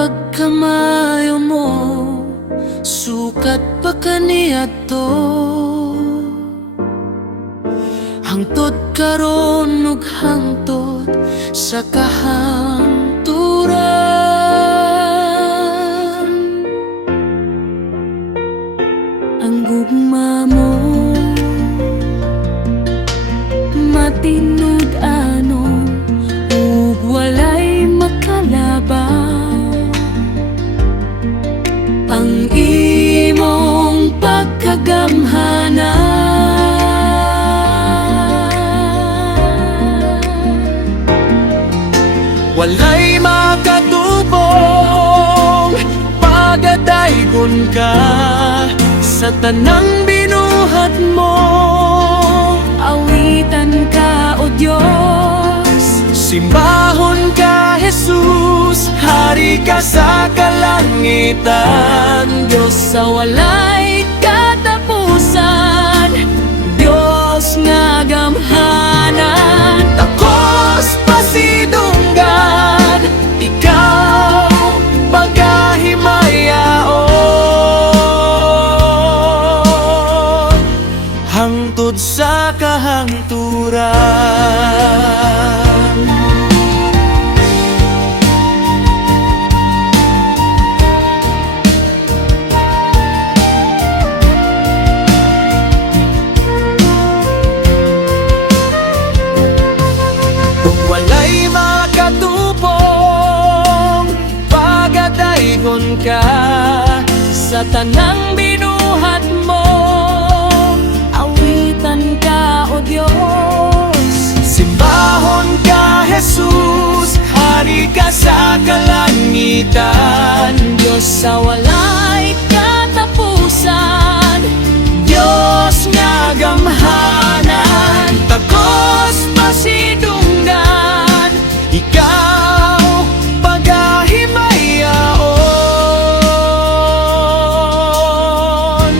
pagkamayo mo, sukat pa kaniya to. Hangtod karon ug hangtod sa kahangturan. Ang gugma mo matinud anon ug walay makalaban. Ang imong pagkagamhanan walay makatubong pagadaygon ka sa tanang binuhat mo. Awitan ka, O Diyos, simbahon ka, Jesus, hari ka sa kalangitan, Diyos sa walay katapusan, Diyos nga gamhanan. Takos pasidunggan, ikaw pagahimayaon hangtod sa kahangturan. Walay makatupong pagadaygon ka sa tanang binuhat mo. Awitan ka, O Diyos, simbahon ka, Jesus, hari ka sa kalangitan, Diyos sa walay katapusan, Diyos nga gamhanan. Takos pasidunggan, ikaw pagahimayaon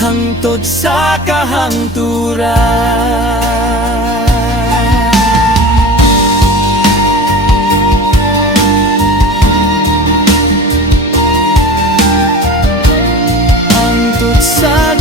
hangtod sa kahangturan. Hangtod sa